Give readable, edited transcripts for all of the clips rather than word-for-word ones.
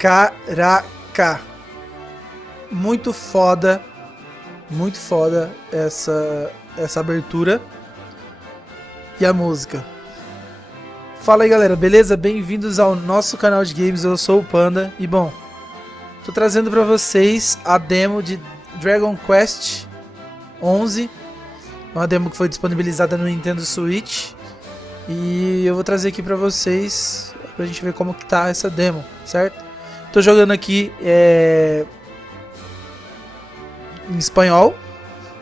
Caraca! Muito foda essa abertura e a música. Fala aí galera, beleza? Bem-vindos ao nosso canal de games, eu sou o Panda e bom, tô trazendo pra vocês a demo de Dragon Quest 11, uma demo que foi disponibilizada no Nintendo Switch e eu vou trazer aqui pra vocês pra gente ver como que tá essa demo, certo? Tô jogando aqui em espanhol,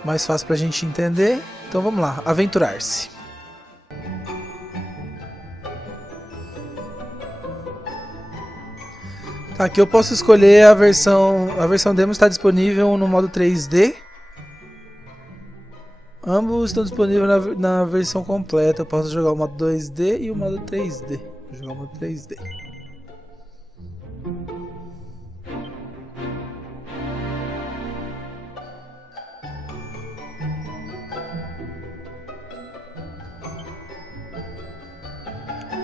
mais fácil pra gente entender, então vamos lá, aventurar-se. Tá, aqui eu posso escolher a versão demo está disponível no modo 3D. Ambos estão disponíveis na versão completa. Eu posso jogar o modo 2D e o modo 3D. Vou jogar o modo 3D.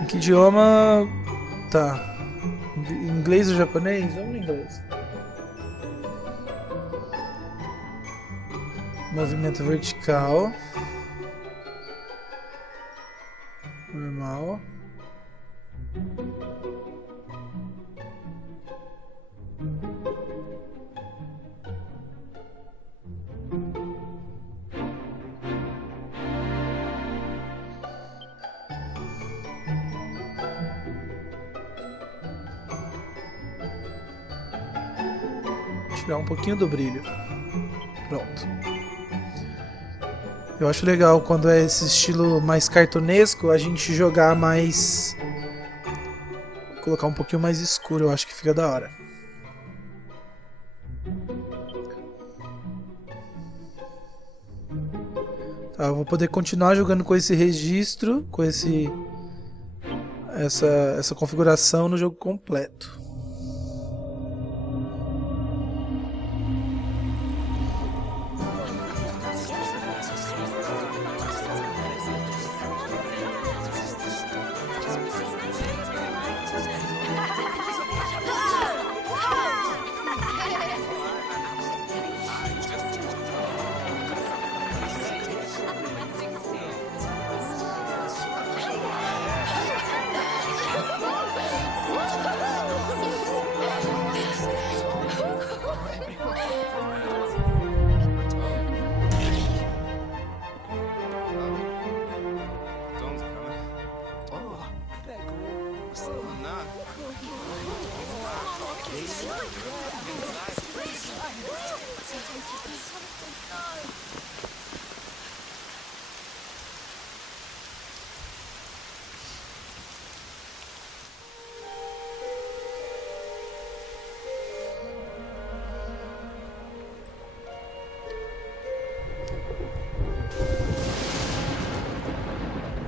Em que idioma? Tá. Inglês ou japonês? Vamos no inglês. Movimento vertical. Normal. Tirar um pouquinho do brilho. Pronto. Eu acho legal quando é esse estilo mais cartunesco a gente jogar mais... Vou colocar um pouquinho mais escuro, eu acho que fica da hora. Tá, eu vou poder continuar jogando com esse registro, com essa configuração no jogo completo.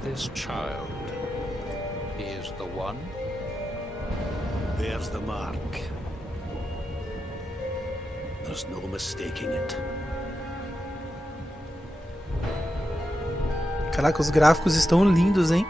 This child, he is the one? There's the mark. There's no mistaking it. Caraca, os gráficos estão lindos, hein?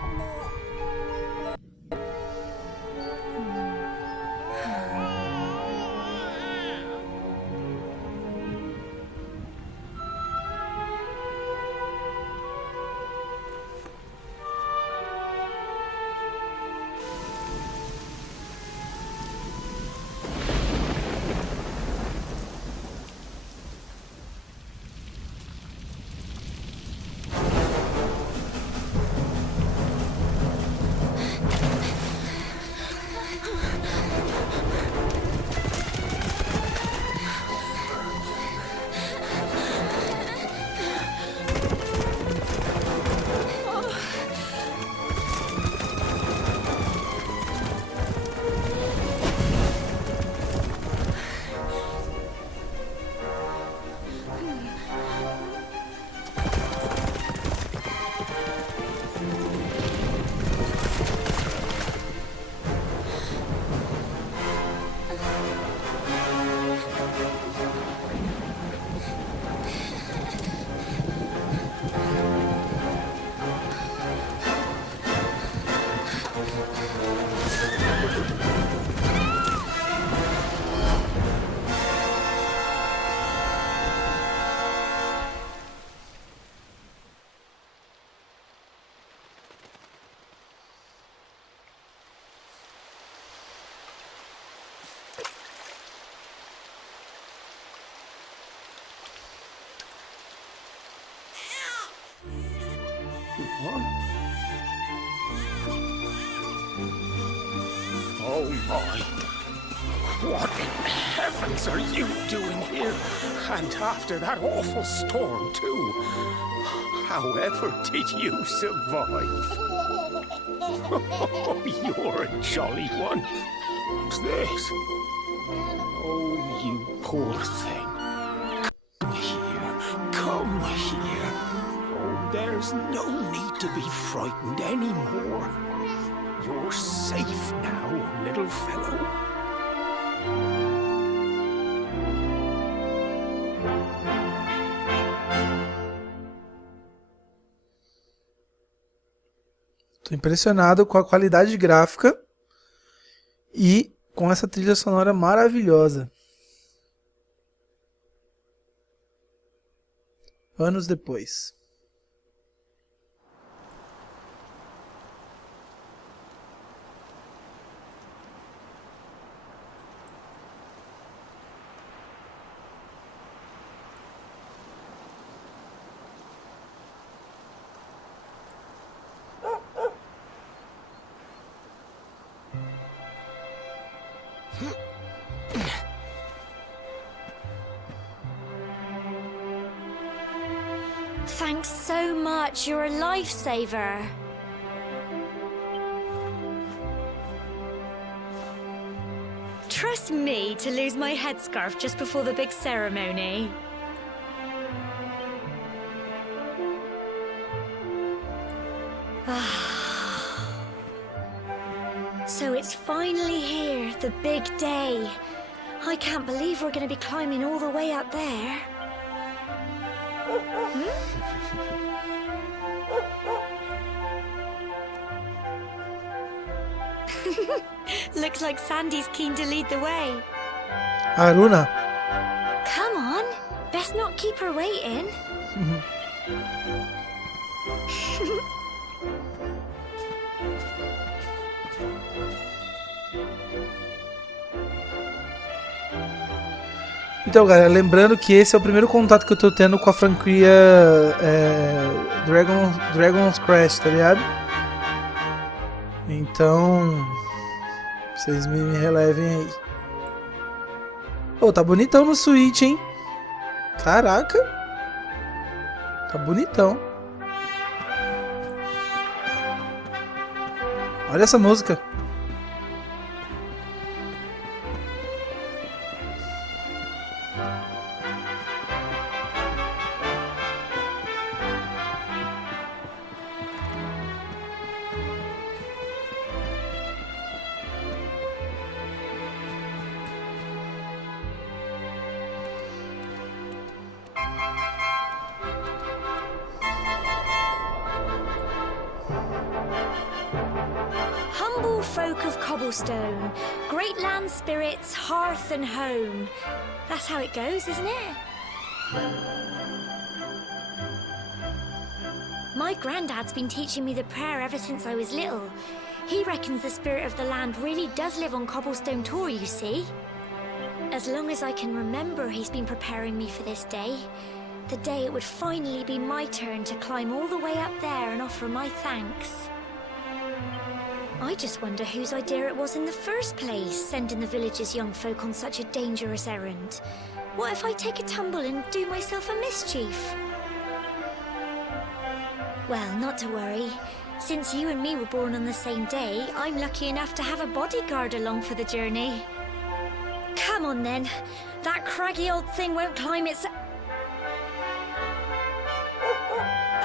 one? Oh my. What in heavens are you doing here? And after that awful storm, too. However did you survive? Oh, you're a jolly one. What's this? Oh, you poor thing. Come here. Oh, there's no need to be frightened anymore. You're safe now, little fellow. Tô impressionado com a qualidade gráfica e com essa trilha sonora maravilhosa. Anos depois. Thanks so much, you're a lifesaver. Trust me to lose my headscarf just before the big ceremony. So it's finally here, the big day. I can't believe we're going to be climbing all the way up there. Looks like Sandy's keen to lead the way. Aruna. Come on, best not keep her waiting. Então, galera, lembrando que esse é o primeiro contato que eu tô tendo com a franquia Dragon's Crest, tá ligado? Então, vocês me relevem aí. Pô, tá bonitão no Switch, hein? Caraca. Tá bonitão. Olha essa música. Humble folk of cobblestone, great land spirits, hearth and home. That's how it goes, isn't it? My granddad's been teaching me the prayer ever since I was little. He reckons the spirit of the land really does live on Cobblestone Tor, you see. As long as I can remember, he's been preparing me for this day. The day it would finally be my turn to climb all the way up there and offer my thanks. I just wonder whose idea it was in the first place, sending the village's young folk on such a dangerous errand. What if I take a tumble and do myself a mischief? Well, not to worry. Since you and me were born on the same day, I'm lucky enough to have a bodyguard along for the journey. Come on then. That craggy old thing won't climb its...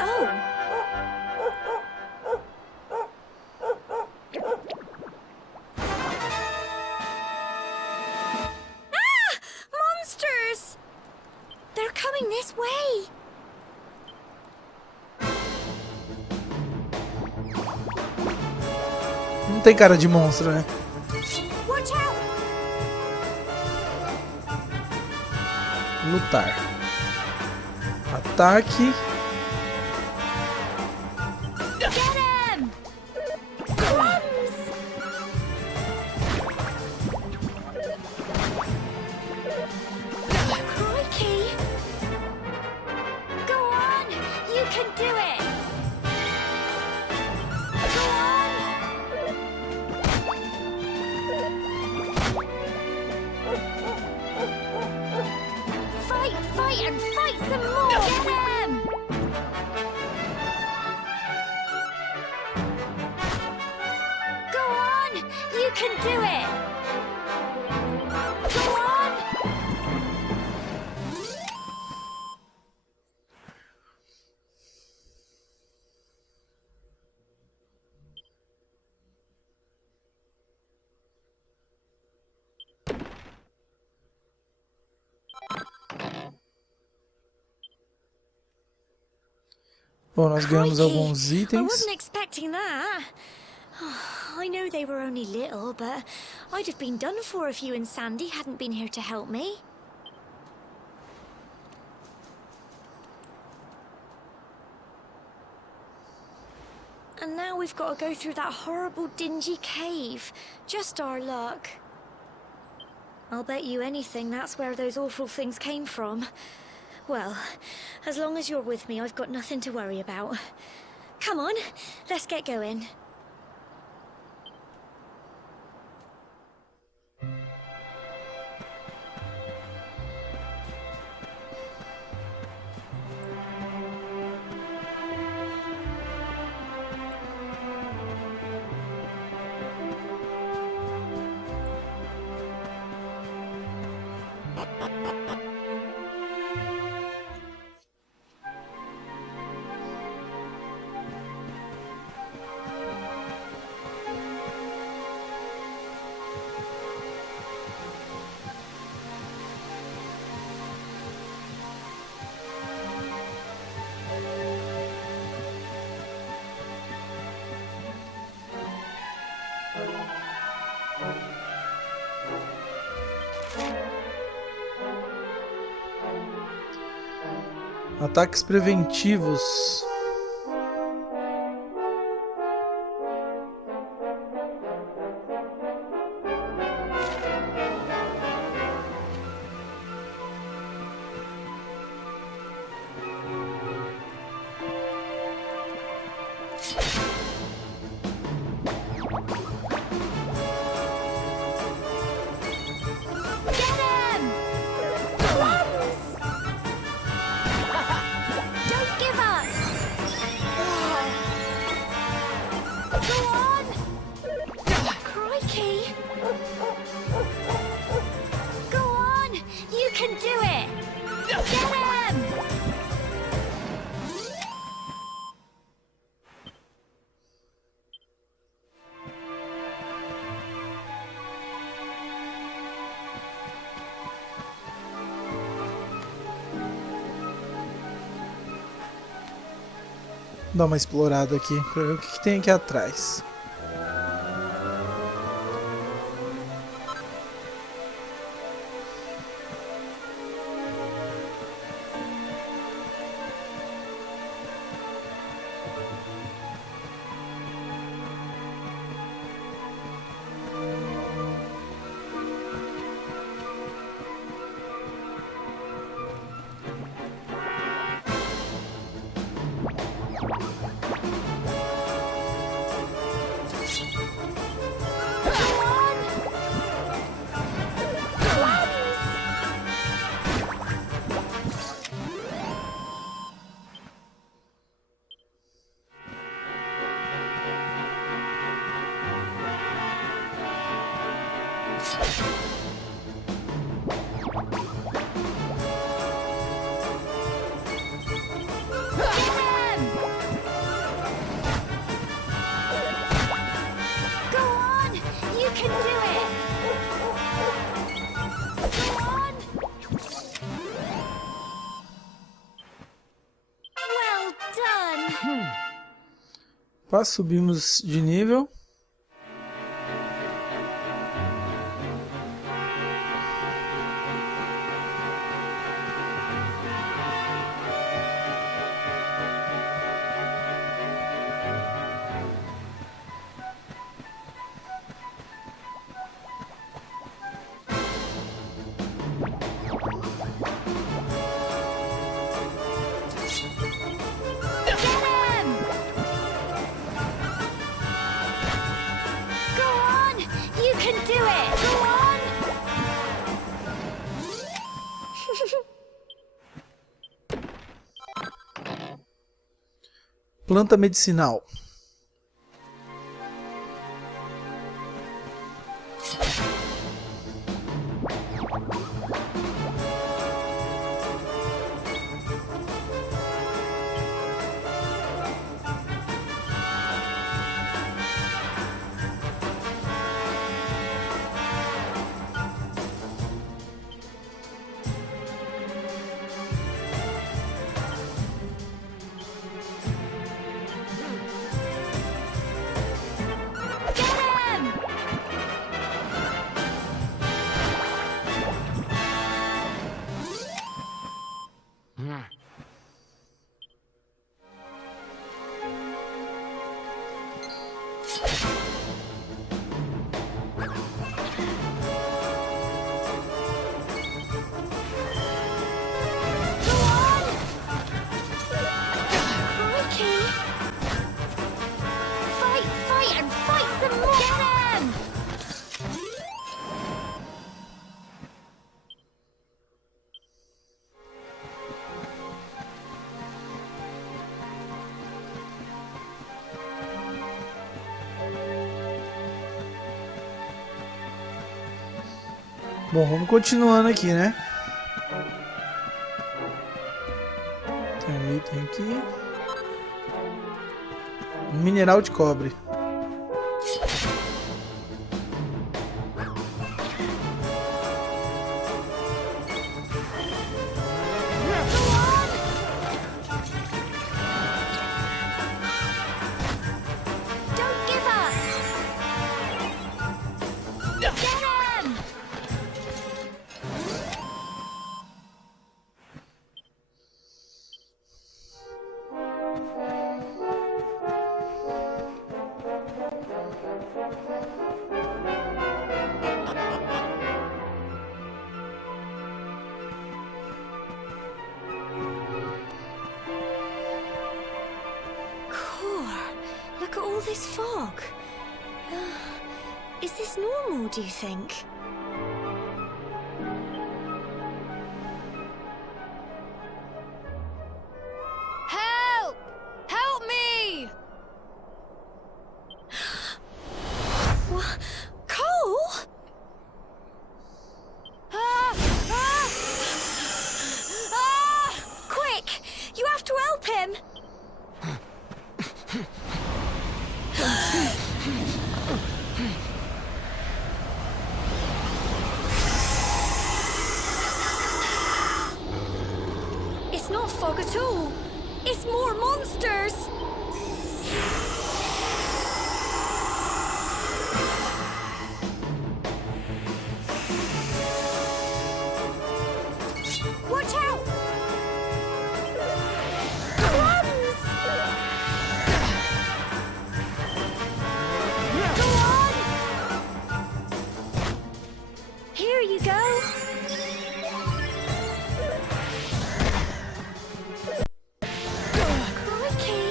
Oh! Ah! Monsters! They're coming this way! Não tem cara de monstro, né? Watch out! Lutar. Ataque. Get him! Crumbs! Crikey! Go on! You can do it! You can do it! Go on! Bom, nós ganhamos Crikey, alguns I itens. wasn't expecting that. I know they were only little, but I'd have been done for if you and Sandy hadn't been here to help me. And now we've got to go through that horrible, dingy cave. Just our luck. I'll bet you anything that's where those awful things came from. Well, as long as you're with me, I've got nothing to worry about. Come on, let's get going. Ataques preventivos. Dar uma explorada aqui pra ver o que tem aqui atrás. Pá, subimos de nível. Planta medicinal. Bom, vamos continuando aqui, né? Tem um item aqui. Um mineral de cobre. Look at all this fog. Is this normal, do you think? Help! Help me! What? Cole? Ah! Ah! Ah! Quick! You have to help him! It's not fog at all. It's more monsters. Watch out! Crumbs! Go on! Here you go. Crikey!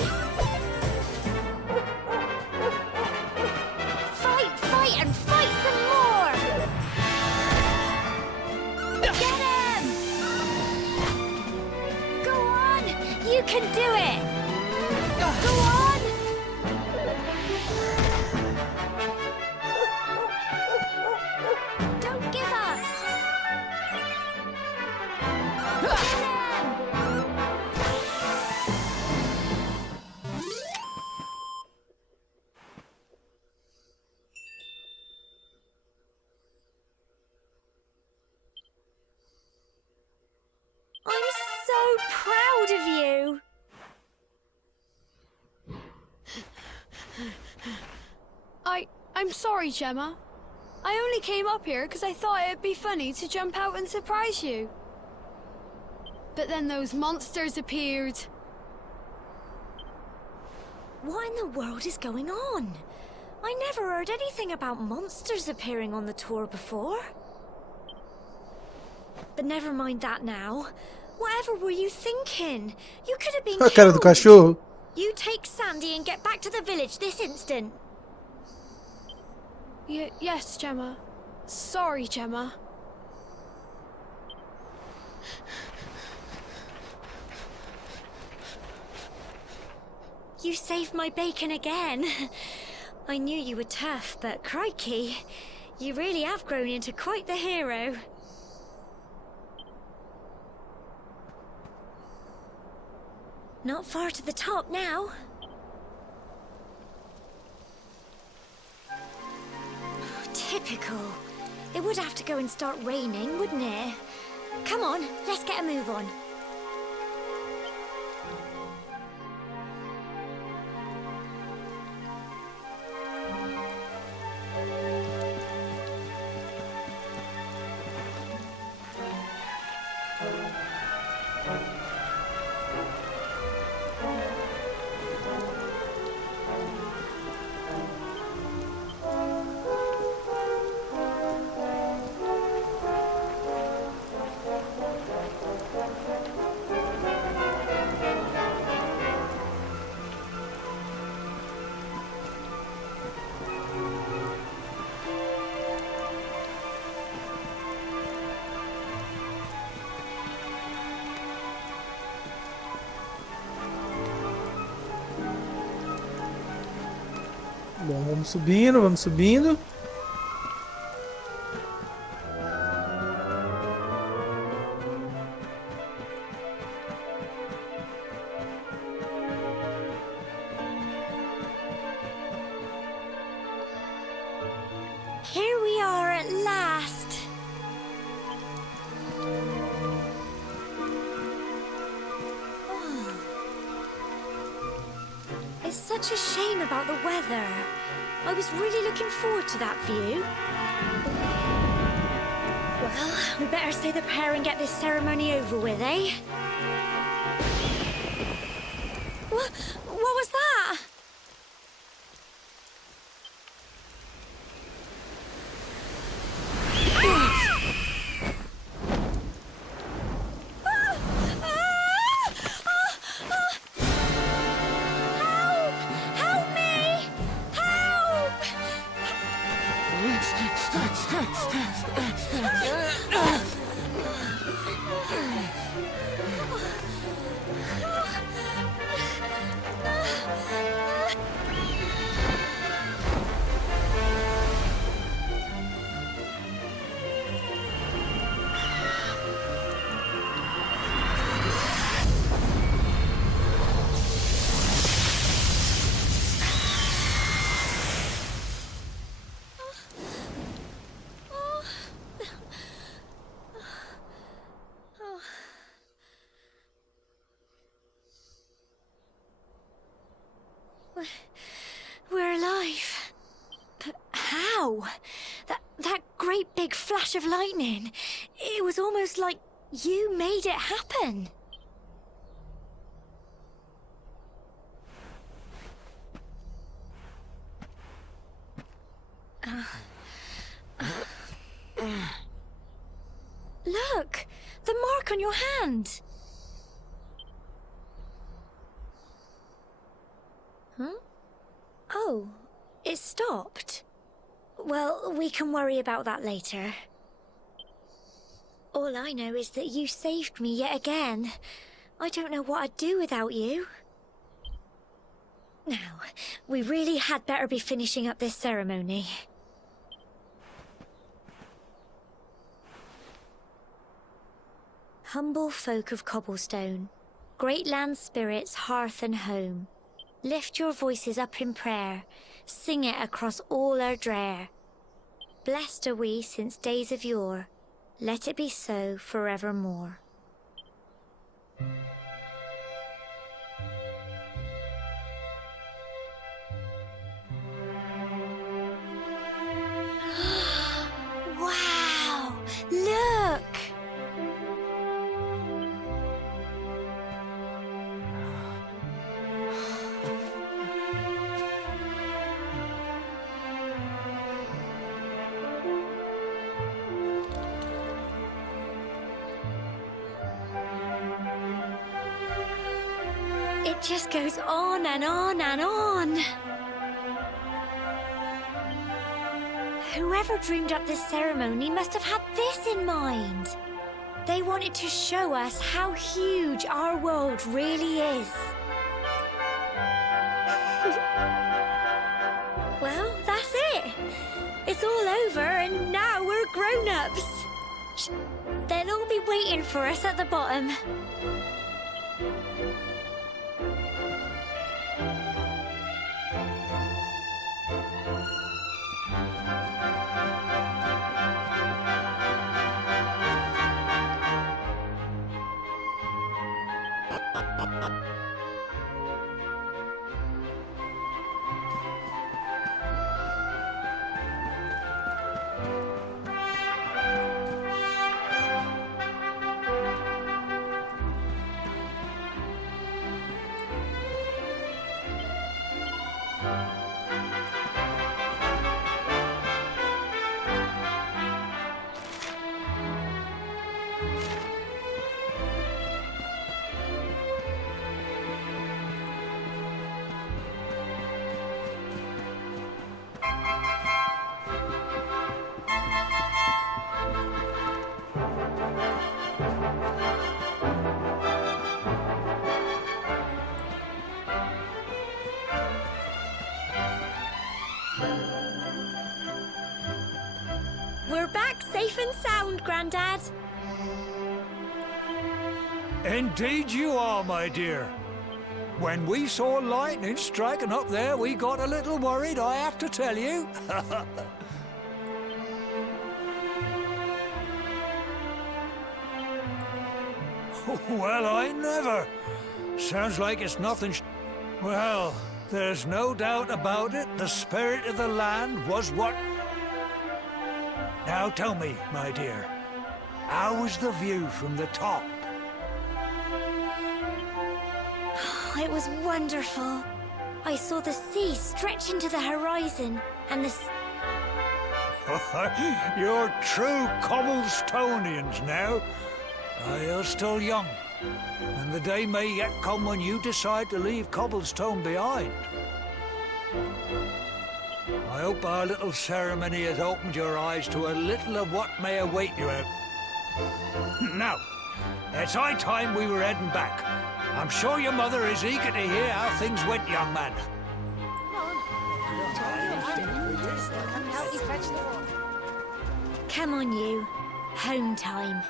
Fight and fight some more! Get him! Go on! You can do it! Go on! Don't give up! Get him! I'm so proud of you! I'm sorry, Gemma. I only came up here because I thought it'd be funny to jump out and surprise you. But then those monsters appeared. What in the world is going on? I never heard anything about monsters appearing on the tour before. But never mind that now. Whatever were you thinking? You could have been A cara do killed. cachorro. You take Sandy and get back to the village this instant. Yes, Gemma. Sorry, Gemma. You saved my bacon again. I knew you were tough, but crikey, You really have grown into quite the hero. Not far to the top now. Typical. It would have to go and start raining, wouldn't it? Come on, let's get a move on. Bom, vamos subindo, vamos subindo. Here we are at last. It's such a shame about the weather. I was really looking forward to that view. Well, we better say the prayer and get this ceremony over with, eh? What was that? We're alive. But how? That great big flash of lightning. It was almost like you made it happen. Look! The mark on your hand! Huh? Oh, it stopped. Well, we can worry about that later. All I know is that you saved me yet again. I don't know what I'd do without you. Now, we really had better be finishing up this ceremony. Humble folk of cobblestone, great land spirits, hearth and home, lift your voices up in prayer, sing it across all our drear. Blessed are we since days of yore, let it be so forevermore. Wow! Look! It just goes on and on and on. Whoever dreamed up this ceremony must have had this in mind. They wanted to show us how huge our world really is. Well, that's it. It's all over and now we're grown-ups. They'll all be waiting for us at the bottom. We're back safe and sound, Grandad. Indeed you are, my dear. When we saw lightning striking up there, we got a little worried, I have to tell you. Well, I never. Sounds like it's nothing. Well, there's no doubt about it. The spirit of the land was what... Now tell me, my dear, how was the view from the top? It was wonderful. I saw the sea stretch into the horizon and the... You're true Cobblestonians now. You're still young, and the day may yet come when you decide to leave Cobblestone behind. I hope our little ceremony has opened your eyes to a little of what may await you out. Now, it's high time we were heading back. I'm sure your mother is eager to hear how things went, young man. Come on, you. Home time.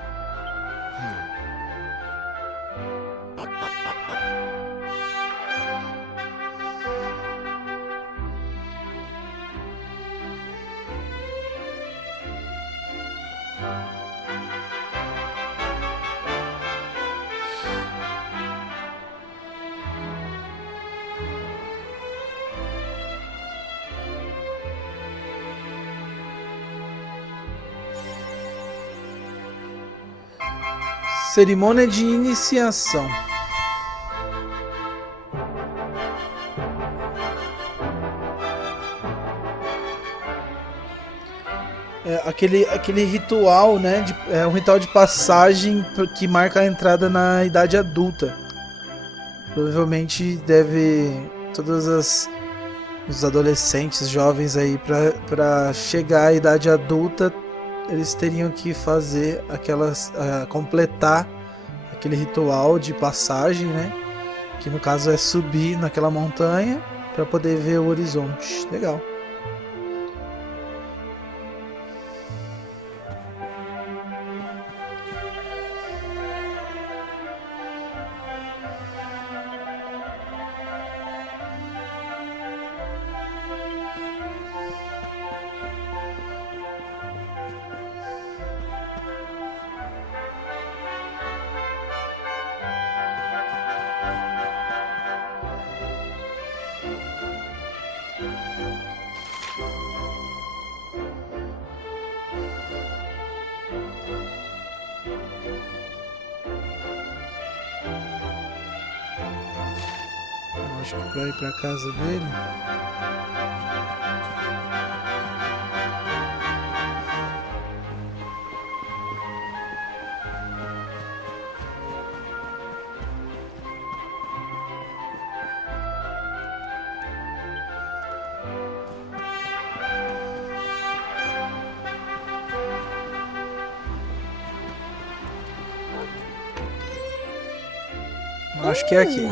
Cerimônia de iniciação. É aquele ritual, né? É um ritual de passagem que marca a entrada na idade adulta. Provavelmente todos os adolescentes, jovens aí, para chegar à idade adulta, eles teriam que fazer completar aquele ritual de passagem, né? Que no caso é subir naquela montanha para poder ver o horizonte. Legal. Acho que vai ir pra casa dele. Acho que é aqui.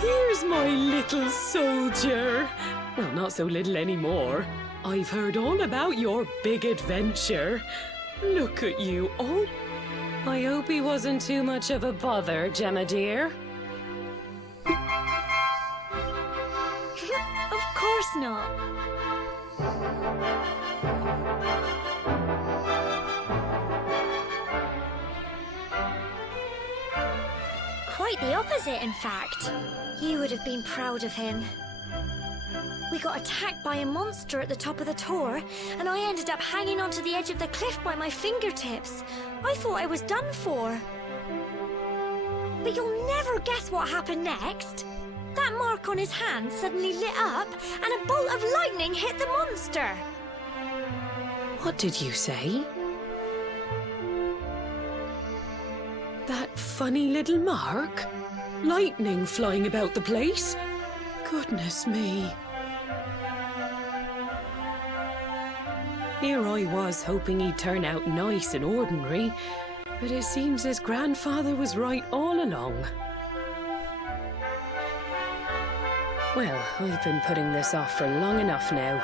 Here's my little soldier. Well, not so little anymore. I've heard all about your big adventure. Look at you. Oh, I hope he wasn't too much of a bother, Gemma dear. Of course not. Quite the opposite, in fact. You would have been proud of him. We got attacked by a monster at the top of the tour, and I ended up hanging onto the edge of the cliff by my fingertips. I thought I was done for. But you'll never guess what happened next. That mark on his hand suddenly lit up, and a bolt of lightning hit the monster. What did you say? That funny little mark? Lightning flying about the place? Goodness me. Here I was hoping he'd turn out nice and ordinary, but it seems his grandfather was right all along. Well, I've been putting this off for long enough now.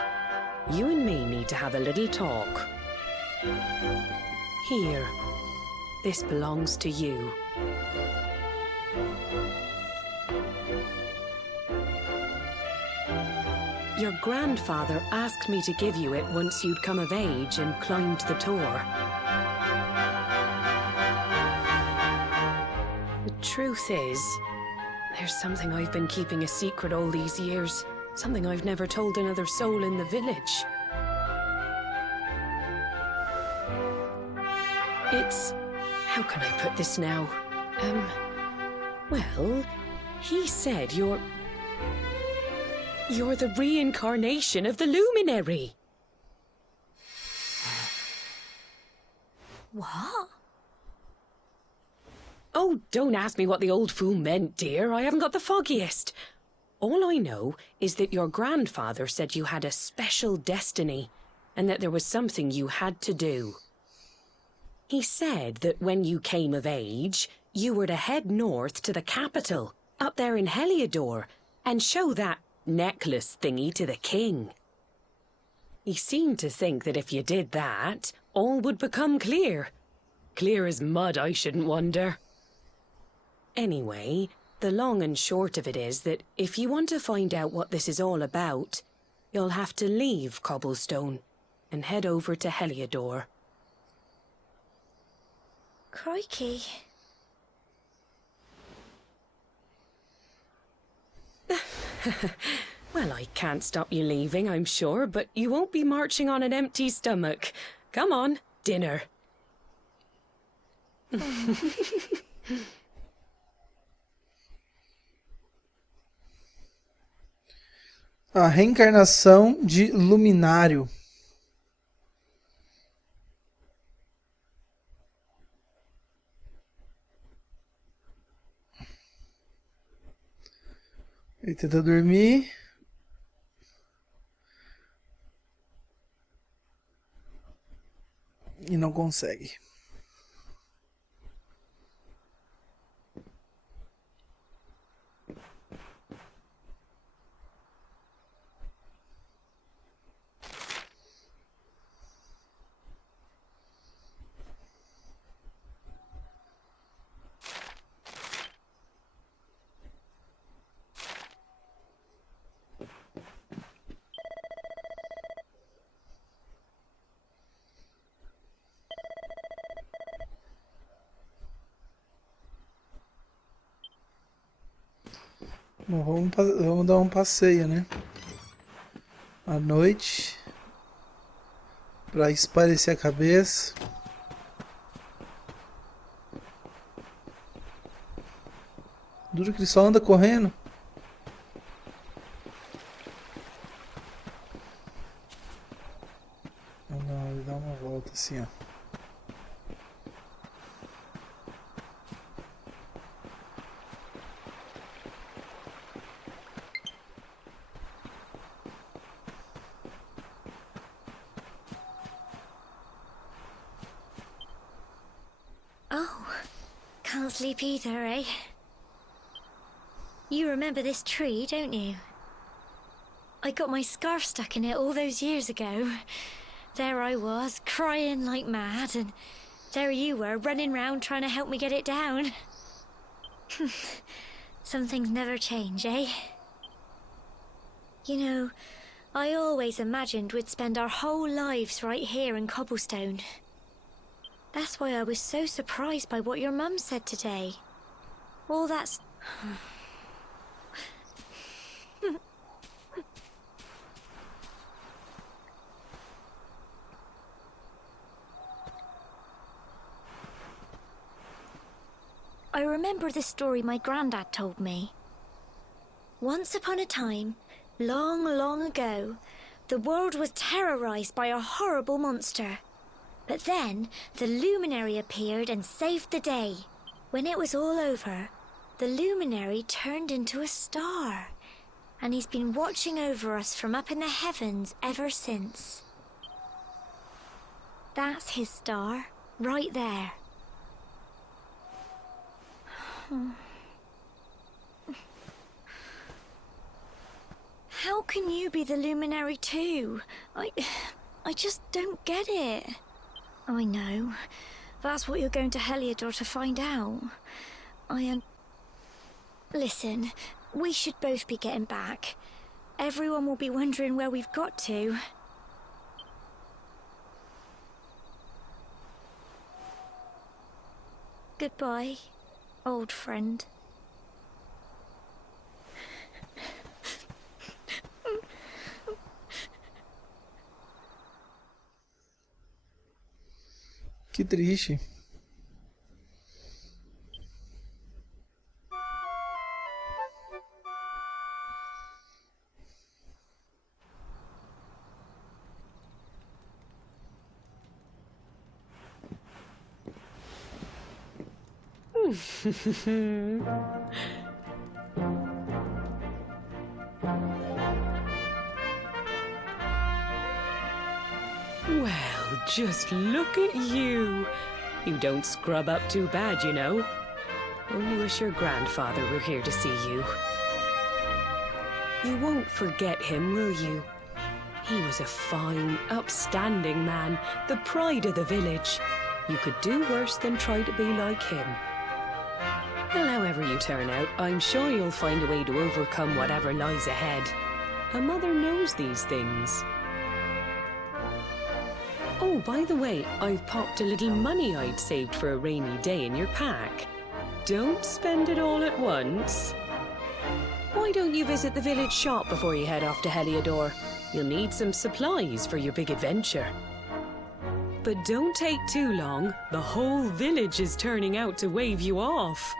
You and me need to have a little talk. Here. This belongs to you. Your grandfather asked me to give you it once you'd come of age and climbed the tour. The truth is, there's something I've been keeping a secret all these years. Something I've never told another soul in the village. It's... how can I put this now? Well, he said you're the reincarnation of the luminary. What? Oh, don't ask me what the old fool meant, dear. I haven't got the foggiest. All I know is that your grandfather said you had a special destiny, and that there was something you had to do. He said that when you came of age, you were to head north to the capital, up there in Heliodor, and show that necklace thingy to the king. He seemed to think that if you did that, all would become clear. Clear as mud, I shouldn't wonder. Anyway, the long and short of it is that if you want to find out what this is all about, you'll have to leave Cobblestone and head over to Heliodor. Crikey. Well, I can't stop you leaving, I'm sure, but you won't be marching on an empty stomach. Come on, dinner. A reencarnação de Luminário. Ele tenta dormir. E não consegue. Bom, vamos dar um passeio, né? À noite. Pra espairecer a cabeça. Duro que ele só anda correndo. Não, ele dá uma volta assim, ó. Can't sleep either, eh? You remember this tree, don't you? I got my scarf stuck in it all those years ago. There I was, crying like mad, and there you were, running round trying to help me get it down. Some things never change, eh? You know, I always imagined we'd spend our whole lives right here in Cobblestone. That's why I was so surprised by what your mum said today. All that's... I remember the story my granddad told me. Once upon a time, long, long ago, the world was terrorized by a horrible monster. But then, the luminary appeared and saved the day. When it was all over, the luminary turned into a star. And he's been watching over us from up in the heavens ever since. That's his star, right there. How can you be the luminary too? I just don't get it. I know. That's what you're going to Heliodor to find out. Listen, we should both be getting back. Everyone will be wondering where we've got to. Goodbye, old friend. Que triste. Well, just look at you. You don't scrub up too bad, you know. Only wish your grandfather were here to see you. You won't forget him, will you? He was a fine, upstanding man, the pride of the village. You could do worse than try to be like him. Well, however you turn out, I'm sure you'll find a way to overcome whatever lies ahead. A mother knows these things. Oh, by the way, I've popped a little money I'd saved for a rainy day in your pack. Don't spend it all at once. Why don't you visit the village shop before you head off to Heliodor? You'll need some supplies for your big adventure. But don't take too long. The whole village is turning out to wave you off.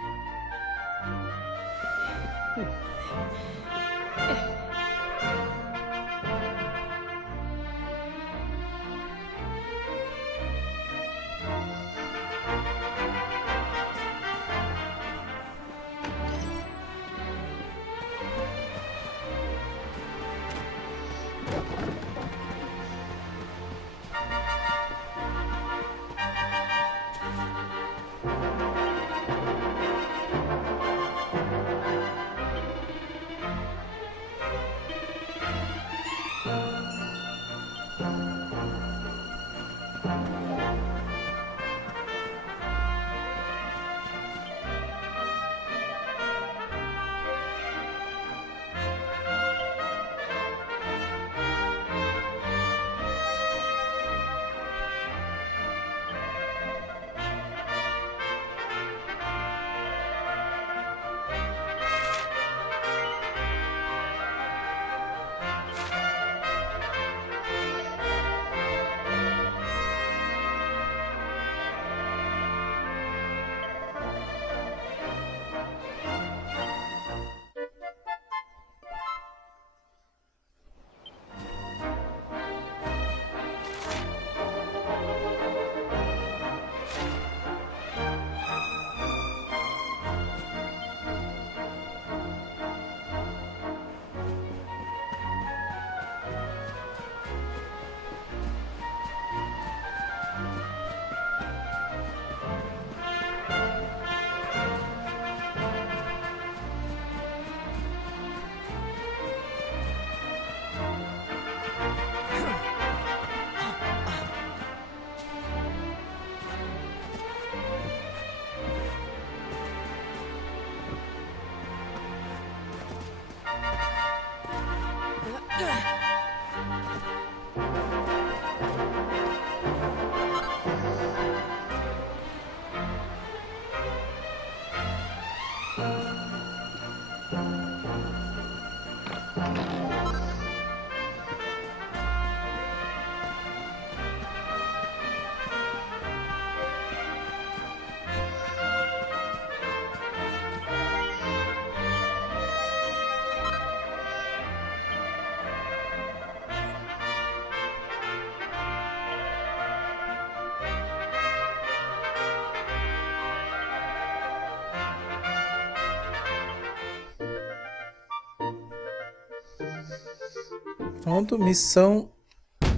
Pronto, missão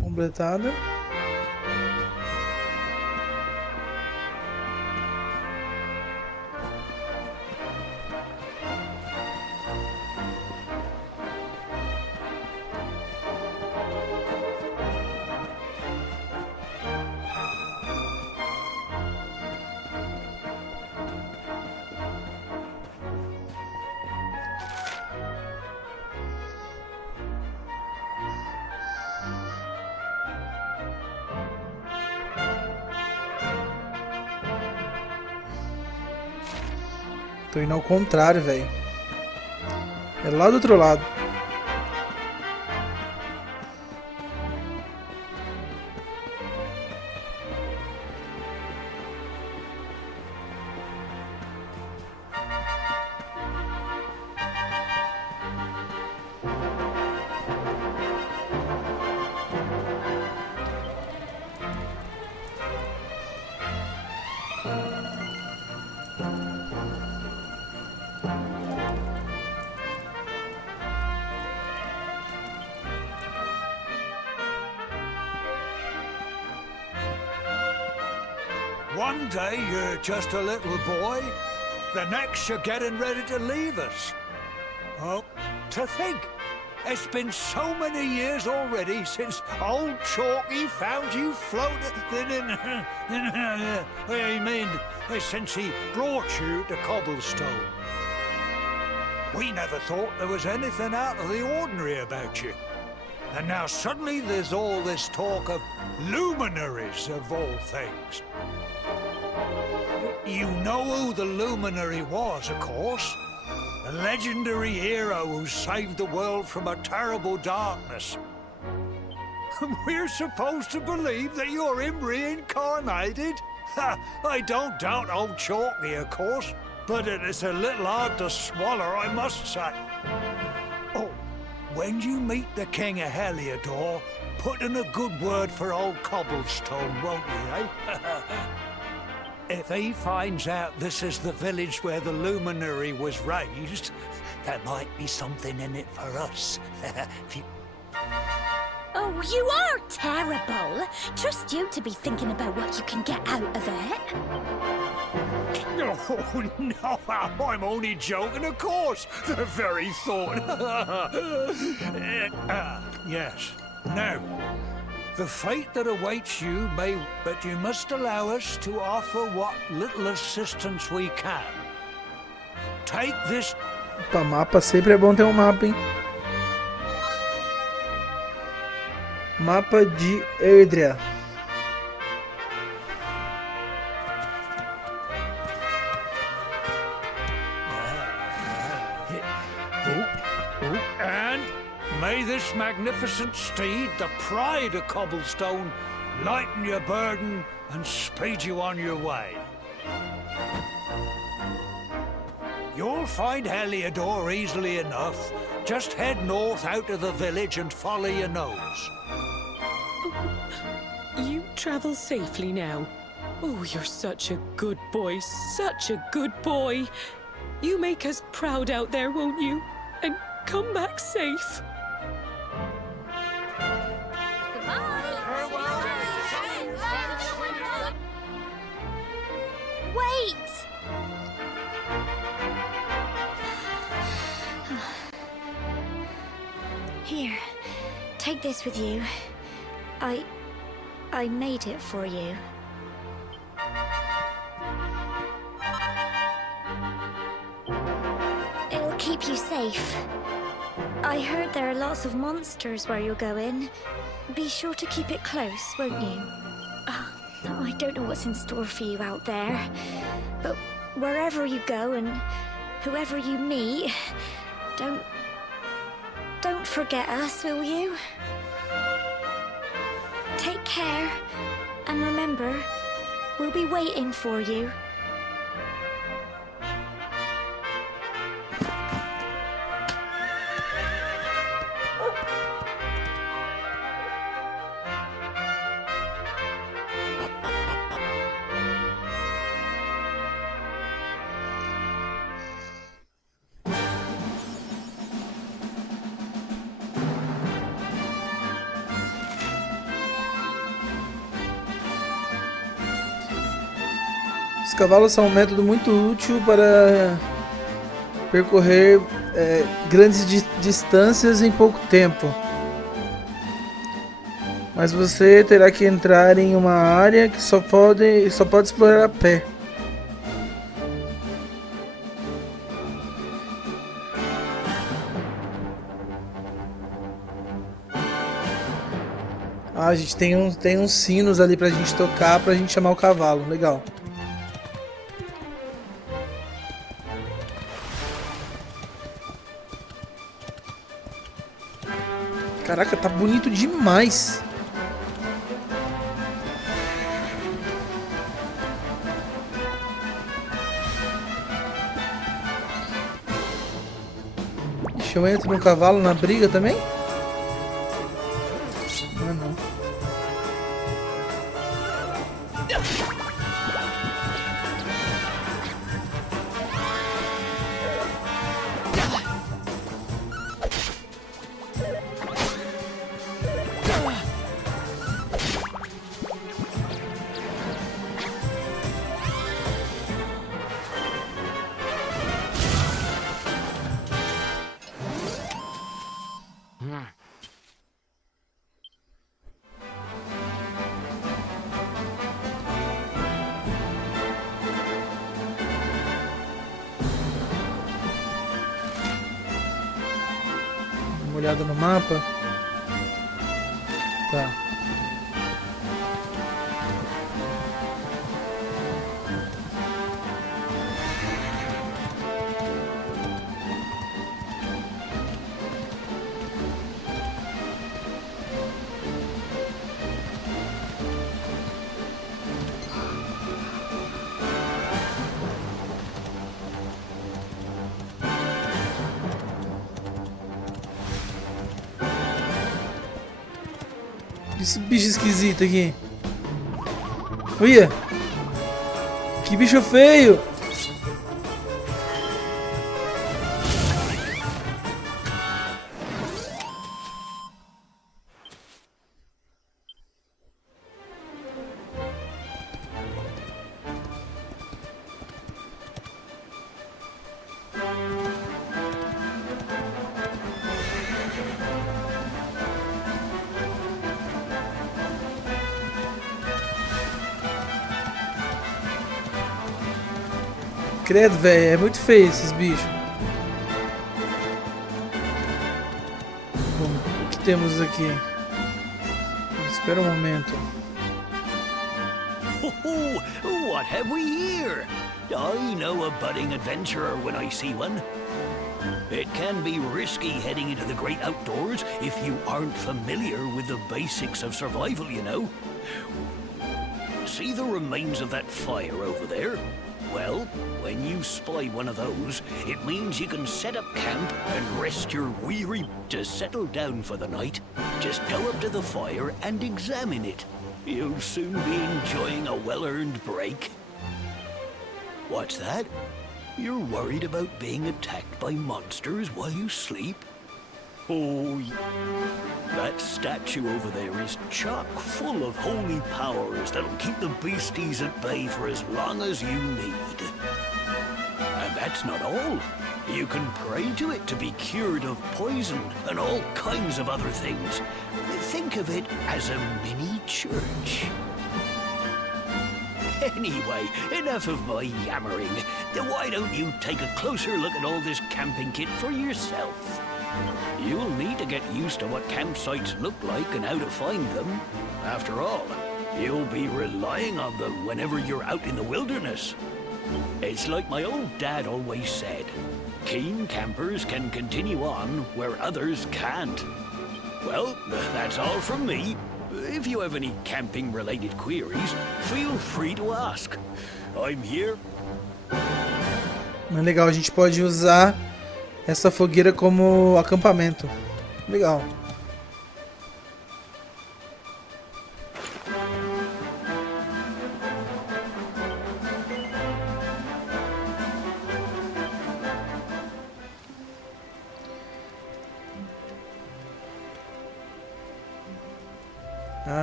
completada. Tô indo ao contrário, velho. É lá do outro lado. One day you're just a little boy, the next you're getting ready to leave us. Oh, to think, it's been so many years already since old Chalky found you floating I mean, since he brought you to Cobblestone. We never thought there was anything out of the ordinary about you. And now suddenly there's all this talk of luminaries of all things. You know who the luminary was, of course. A legendary hero who saved the world from a terrible darkness. We're supposed to believe that you're him reincarnated? I don't doubt old Chalky, of course, but it is a little hard to swallow, I must say. Oh, when you meet the King of Heliodor, put in a good word for old Cobblestone, won't you, eh? If he finds out this is the village where the luminary was raised, there might be something in it for us. Oh, you are terrible. Trust you to be thinking about what you can get out of it. Oh, no, I'm only joking, of course. The very thought. Yes. Now, the fate that awaits you may, but you must allow us to offer what little assistance we can. Take this. Opa, mapa, sempre é bom ter um mapa, hein? Mapa de Erdrea. And may this magnificent steed, the pride of Cobblestone, lighten your burden and speed you on your way. You'll find Heliodor easily enough. Just head north out of the village and follow your nose. You travel safely now. Oh, you're such a good boy, such a good boy. You make us proud out there, won't you? And come back safe. Wait! Here, take this with you. I made it for you. It'll keep you safe. I heard there are lots of monsters where you're going. Be sure to keep it close, won't you? I don't know what's in store for you out there, but wherever you go and whoever you meet, don't forget us, will you? Take care, and remember, we'll be waiting for you. Os cavalos são um método muito útil para percorrer grandes distâncias em pouco tempo. Mas você terá que entrar em uma área que só pode explorar a pé. Ah, a gente tem uns sinos ali pra gente tocar, pra gente chamar o cavalo. Legal. Caraca, tá bonito demais. Deixa eu entrar no cavalo na briga também? Ah, não. Uma olhada no mapa. Tá. Esse bicho esquisito aqui. Olha! Que bicho feio! Credo, velho, é muito feio esses bichos. Bom, o que temos aqui? Espera um momento. Oh, what have we here? I know a budding adventurer when I see one. It can be risky heading into the great outdoors if you aren't familiar with the basics of survival, you know. See the remains of that fire over there? Well, when you spy one of those, it means you can set up camp and rest your weary to settle down for the night. Just go up to the fire and examine it. You'll soon be enjoying a well-earned break. What's that? You're worried about being attacked by monsters while you sleep? Oh, that statue over there is chock full of holy powers that'll keep the beasties at bay for as long as you need. And that's not all. You can pray to it to be cured of poison and all kinds of other things. Think of it as a mini church. Anyway, enough of my yammering. Why don't you take a closer look at all this camping kit for yourself? You'll need to get used to what campsites look like and how to find them. After all, you'll be relying on them whenever you're out in the wilderness. It's like my old dad always said, keen campers can continue on where others can't. Well, that's all from me. If you have any camping-related queries, feel free to ask. I'm here. Legal, a gente pode usar essa fogueira como acampamento. Legal.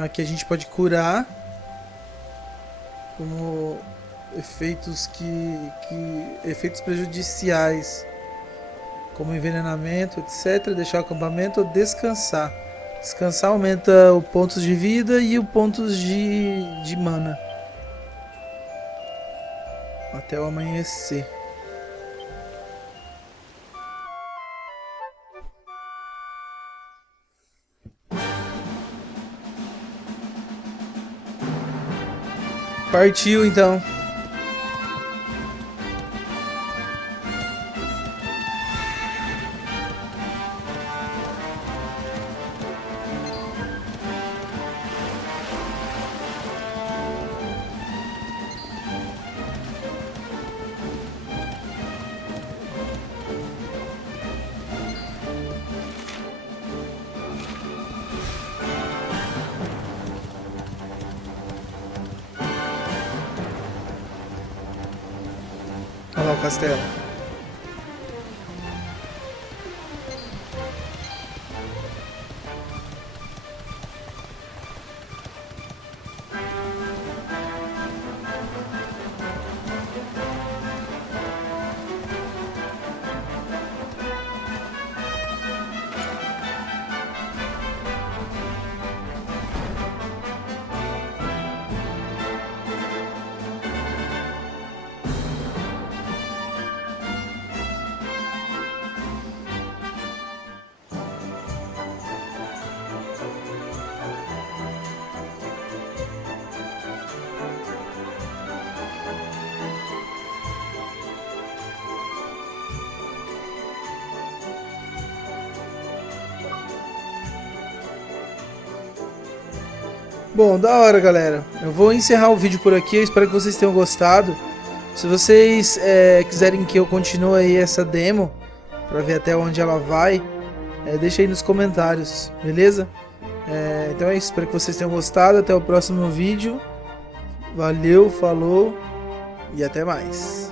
Aqui a gente pode curar como efeitos efeitos prejudiciais, como envenenamento, etc. Deixar o acampamento ou descansar. Descansar aumenta o pontos de vida e o pontos de mana até o amanhecer. Partiu então. Olha lá o castelo. Bom, da hora, galera. Eu vou encerrar o vídeo por aqui. Eu espero que vocês tenham gostado. Se vocês quiserem que eu continue aí essa demo, pra ver até onde ela vai, deixa aí nos comentários, beleza? Então é isso. Espero que vocês tenham gostado. Até o próximo vídeo. Valeu, falou e até mais.